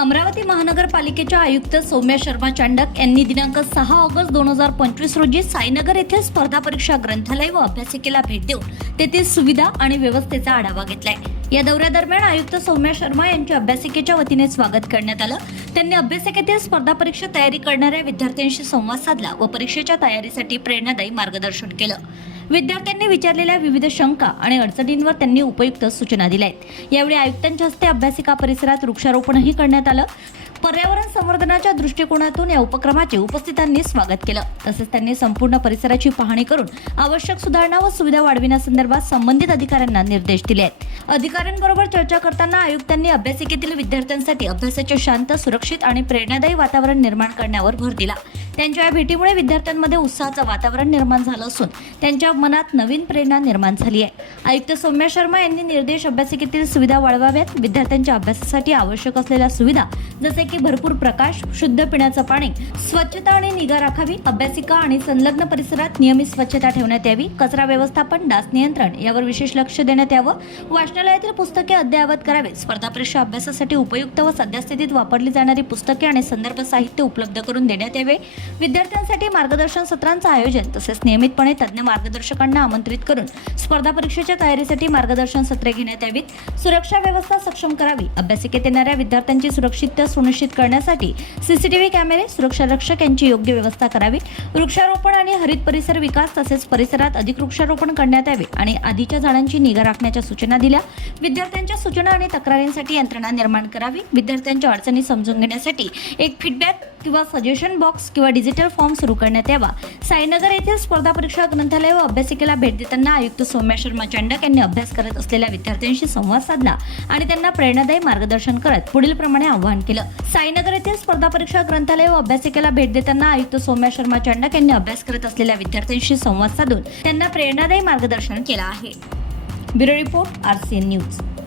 अमरावती महानगरपालिकेच्या आयुक्त सौम्या शर्मा चांडक यांनी दिनांक सहा ऑगस्ट दोन हजार पंचवीस रोजी साईनगर येथील स्पर्धा परीक्षा ग्रंथालय व अभ्यासिकेला भेट देऊन तेथील सुविधा आणि व्यवस्थेचा आढावा घेतलाय. या दौऱ्यादरम्यान आयुक्त सौम्या शर्मा यांच्या अभ्यासिकेच्या वतीने स्वागत करण्यात आलं. त्यांनी अभ्यासिकेतील स्पर्धा परीक्षा तयारी करणाऱ्या विद्यार्थ्यांशी संवाद साधला व परीक्षेच्या तयारीसाठी प्रेरणादायी मार्गदर्शन केलं. विद्यार्थ्यांनी विचारलेल्या विविध शंका आणि अडचणींवर त्यांनी उपयुक्त सूचना दिल्या आहेत यावेळी आयुक्तांच्या हस्ते अभ्यासिका परिसरात वृक्षारोपणही करण्यात आलं. पर्यावरण संवर्धनाच्या दृष्टिकोनातून या उपक्रमाचे उपस्थितांनी स्वागत केलं. तसेच त्यांनी संपूर्ण परिसराची पाहणी करून आवश्यक सुधारणा व सुविधा वाढविण्यासंदर्भात संबंधित अधिकाऱ्यांना निर्देश दिले आहेत अधिकाऱ्यांबरोबर चर्चा करताना आयुक्तांनी अभ्यासिकेतील विद्यार्थ्यांसाठी अभ्यासाचे शांत सुरक्षित आणि प्रेरणादायी वातावरण निर्माण करण्यावर भर दिला. त्यांच्या या भेटीमुळे विद्यार्थ्यांमध्ये उत्साहाचं वातावरण निर्माण झालं असून त्यांच्या मनात नवीन प्रेरणा निर्माण झाली आहे. आयुक्त सौम्या शर्मा यांनी निर्देश अभ्यासिकेतील सुविधा वाढवाव्यात. विद्यार्थ्यांच्या अभ्यासासाठी आवश्यक असलेल्या सुविधा जसे की भरपूर प्रकाश शुद्ध पिण्याचं पाणी स्वच्छता आणि निगा राखावी अभ्यासिका आणि संलग्न परिसरात नियमित स्वच्छता ठेवण्यात यावी कचरा व्यवस्थापन डास नियंत्रण यावर विशेष लक्ष देण्यात यावं. वाचनालयातील पुस्तके अद्ययावत करावे स्पर्धा परीक्षा अभ्यासासाठी उपयुक्त व सद्यस्थितीत वापरली जाणारी पुस्तके आणि संदर्भ साहित्य उपलब्ध करून देण्यात यावे. विद्यार्थ्यांसाठी मार्गदर्शन सत्रांचं आयोजन तसेच नियमितपणे तज्ज्ञ मार्गदर्शकांना आमंत्रित करून स्पर्धा परीक्षेच्या तयारीसाठी मार्गदर्शन सत्रे घेण्यात यावीत. सुरक्षा व्यवस्था सक्षम करावी. अभ्यासिकेत येणाऱ्या विद्यार्थ्यांची सुरक्षितता सुनिश्चित करण्यासाठी सीसीटीव्ही कॅमेरे सुरक्षा रक्षक यांची योग्य व्यवस्था करावी वृक्षारोपण आणि हरित परिसर विकास तसेच परिसरात अधिक वृक्षारोपण करण्यात यावे आणि आधीच्या झाडांची निगा राखण्याच्या सूचना दिल्या. विद्यार्थ्यांच्या सूचना आणि तक्रारींसाठी यंत्रणा निर्माण करावी. विद्यार्थ्यांच्या अडचणी समजून घेण्यासाठी एक फीडबॅक किंवा सजेशन बॉक्स किंवा डिजिटल फॉर्म सुरू करण्यात यावा. साईनगर येथील स्पर्धा परीक्षा ग्रंथालय व अभ्यासिकेला भेट देताना आयुक्त सौम्या शर्मा चांडक यांनी अभ्यास करत असलेल्या विद्यार्थ्यांशी संवाद साधला आणि त्यांना प्रेरणादायी मार्गदर्शन करत पुढील प्रमाणे आवाहन केलं. साईनगर येथील स्पर्धा परीक्षा ग्रंथालय व अभ्यासिकेला भेट देताना आयुक्त सौम्या शर्मा चांडक यांनी अभ्यास करत असलेल्या विद्यार्थ्यांशी संवाद साधून त्यांना प्रेरणादायी मार्गदर्शन केलं आहे. Bureau report R C N news.